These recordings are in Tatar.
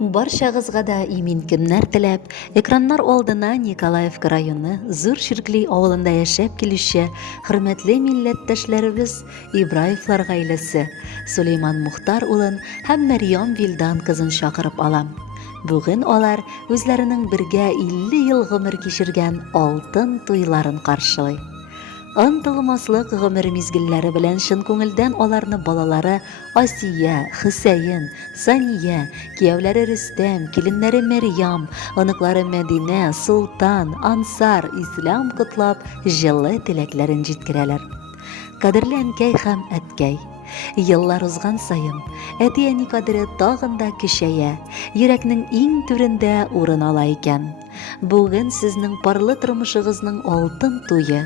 Баршагызга да имин көннәр теләп, экраннар алдына Николаевка районы Зур Ширкли авылында яшәп килүче хөрмәтле милләттәшләребез Ибраевлар гаиләсе Сулейман Мухтар улын һәм Мәрьям Вилдан кызын чакырып алам. Бүген алар үзләренең бергә 50 ел гомер кичергән алтын туйларын каршылый. Ынтылмаслык гомер мизгелләре белән чын күңелдән аларны балалары Асия, Хөсәен, Сания, кияүләре Рөстәм, киленнәре Мәрьям, оныклары Мәдинә, Султан, Ансар, Ислам котлап, җылы теләкләрен җиткерәләр. Кадерле әнкәй һәм әткәй, еллар узган саен, әти-әни кадере тагын да көчәя, йөрәкнең иң түрендә урын ала икән. Бүген сезнең парлы тормышыгызның алтын туе,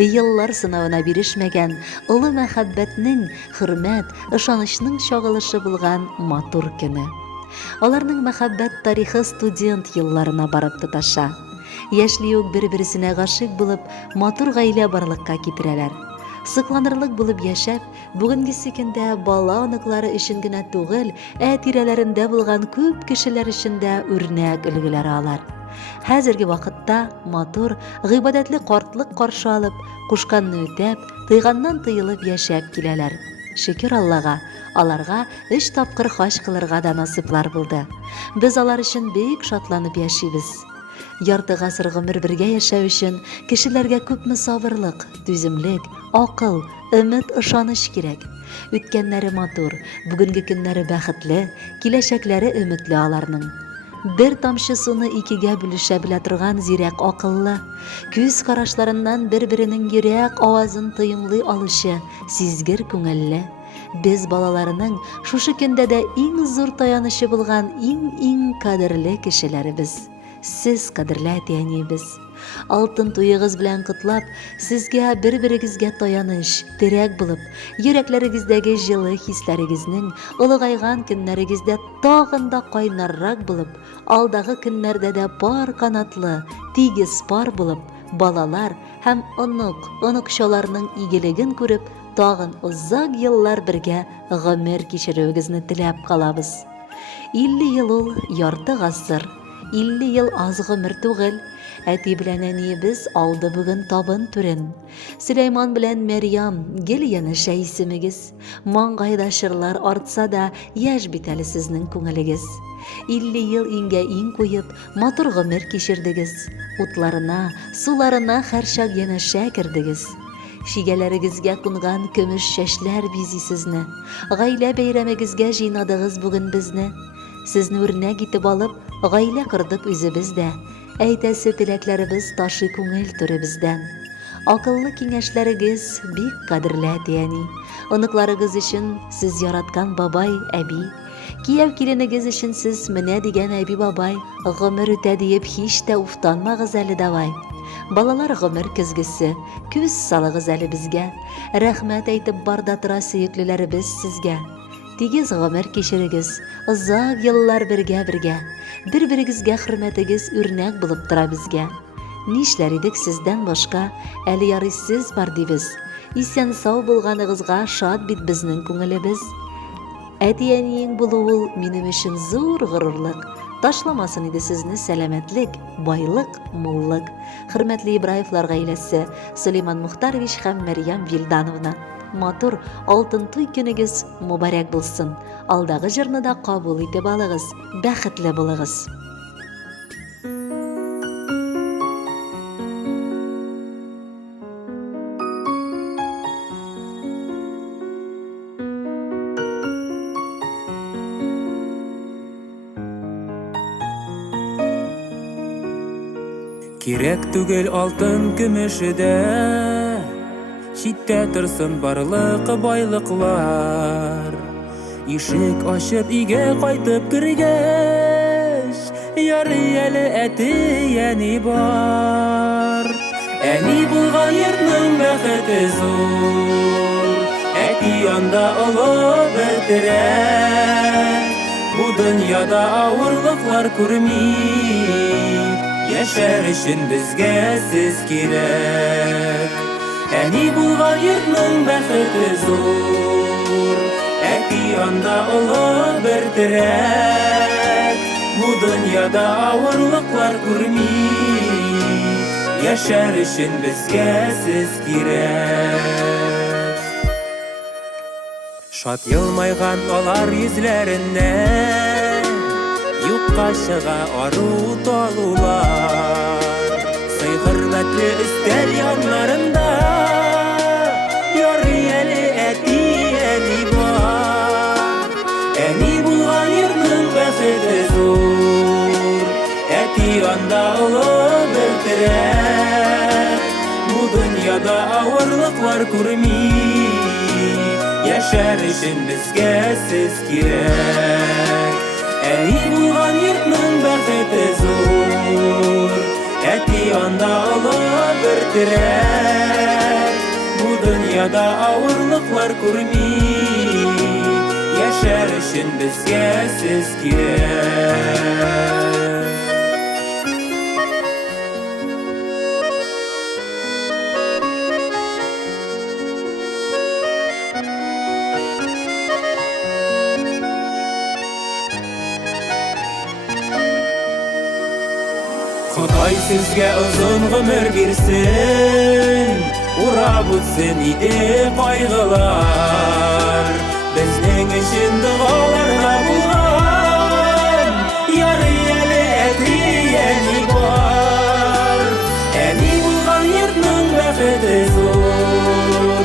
еллар сынавына бирешмәгән, олы мәхәббәтнең, хөрмәт, ышанычның чагылышы булган матур көне. Аларның мәхәббәт тарихы студент елларына барып тоташа. Яшьли үк бер-берсенә гашыйк булып, матур гаилә барлыкка китерәләр. Сыкланырлык булып яшәп, бүгенгесе көндә бала оныклары өчен генә түгел, тирәләрендә булган күп кешеләр өчен дә үрнәк өлгеләр алар. Хәзерге вакытта матур, гыйбадәтле картлык каршы алып, кушканны үтәп, тыйганнан тыелып яшәп киләләр. Шөкер Аллага, аларга 3 тапкыр хаҗ кылырга да насыйплар булды. Без алар өчен бик шатланып яшибез. Ярты гасыр гомер бергә яшәү өчен кешеләргә күпме сабырлык, түземлек, акыл, өмет, ышаныч кирәк. Үткәннәре матур, бүгенге көннәре бәхетле, киләчәкләре өметле аларның. Бер тамчы суны икегә бүлешә белә торган зирәк акыллы, күз карашларыннан бер-беренең йөрәк авазын тойымлый алучы, сизгер күңелле. Без балаларының шушы көндә дә иң зур таянычы булган иң кадерле кешеләребез. Сез кадерле әти-әнибез. Алтын туегыз белән котлап, сезгә бер-берегезгә таяныч, терәк булып, йөрәкләрегездәге җылы хисләрегезнең олыгайган көннәрегездә тагын да кайнаррак булып, алдагы көннәрдә дә пар канатлы, тигез пар булып, балалар һәм онукчаларның игелеген күреп, тагын озак еллар бергә гомер кичерүегезне теләп калабыз. 50 ел ул ярты гасыр, 50 ел аз гомер түгел. Әти белән әниебез алды бүген табын түрен. Сөләйман белән Мәрьям, гел янәшә исемегез. Маңгайда чырлар артса да, яшь бит әле сезнең күңелегез. 50 ел иңгә иң куеп, матур гомер кичердегез. Утларына, суларына һәрчак янәшә кердегез. Шигәләрегезгә кунган көмеш чәчләр бизи сезне. Гаилә бәйрәмегезгә җыйнадыгыз бүген безне. Сезне үрнәк итеп алып, гаилә кырдык үзебездә. Әйтәсе теләкләребез ташы күңел түребездән. Акыллы киңәшләрегез бик кадерле әти-әни. Оныкларыгыз өчен сез яраткан бабай, әби. Кияү киленегез өчен сез менә дигән әби бабай. Гомер үтә диеп һич тә уфтанмагыз әле давай. Балалар гомер көзгесе, күз салыгыз әле безгә. Рәхмәт әйтеп барда тора сөеклеләребез сезгә. Тигез гомер кичерегез, озак еллар бергә. Бер-берегезгә хөрмәтегез үрнәк булып тора безгә. Нишләр идек сездән башка, әле ярый сез бар дибез. Исән сау булганыгызга шат бит безнең күңелебез. Әти-әниең булуы минем өчен зур горурлык. Ташламасын иде сезне сәламәтлек, байлык, муллык. Хөрмәтле Ибраевлар гаиләсе, Сулейман Мухтарович һәм Мәрьям Вилдановна. Матур алтын туй көнегез мубарәк булсын. Алдагы җырны да кабул итеп алыгыз. Бәхетле булыгыз. Кирәк түгел алтын көмешедә, читтә торсын барлык байлыклар. Ишек ачып өйгә кайтып кергәч, ярый әле әти-әни бар. Әни булган йортның бәхете зур, әти янда олы бер терәк. Бу дөньяда авырлыклар күрми, яшәр өчен безгә сез кирәк. Әни булган йортның бәхете зур, әти янда олы бер терәк. Bu dünyada ağırlıklar kurmi, yaşar için bizge siz kirek. Şat yılmaygan olar yüzlerinden, yukka çıga aru dolular. Say hürmetli üstel yanlarında, yoriyeli etiyeli var. Eni bulgan yırnın bəxti zor, eti yanda ulu bildirek. Bu dünyada ağırlıklar kurmi, yaşar için bizge siz kirek. Eni bulgan yırtның bəxti zor, eti yanda ulu bildirek. Bu dünyada ağırlıklar kurmi, yaşar için bizge siz kirek. Xuday sizge uzun ömür birsin, urab utsin idi kaygılar. Bizning için dualarga bulgan, yariyeli etiyeli var. Eni bulgan yurtның bəxti zor,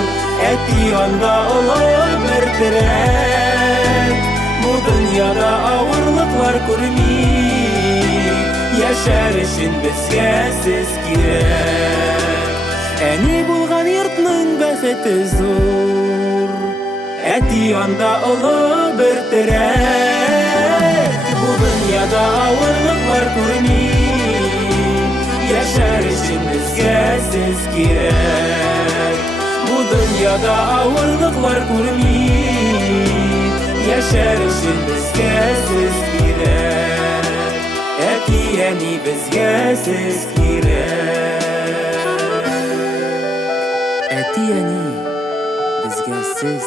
eti yanda ulu bir tirek. Bu dünyada ağırlıklar kurmi, yaşar için bizge siz kirek. Eni bulgan yurtның bəxti zor, eti yanda ulu bir tirek. Bu dünyada ağırlıklar kurmi, yaşar için bizge siz kirek. Bu dünyada ağırlıklar kurmi, yaşar için bizge siz kirek. Eti yeni bizge siz kirek. Eti yeni bizge siz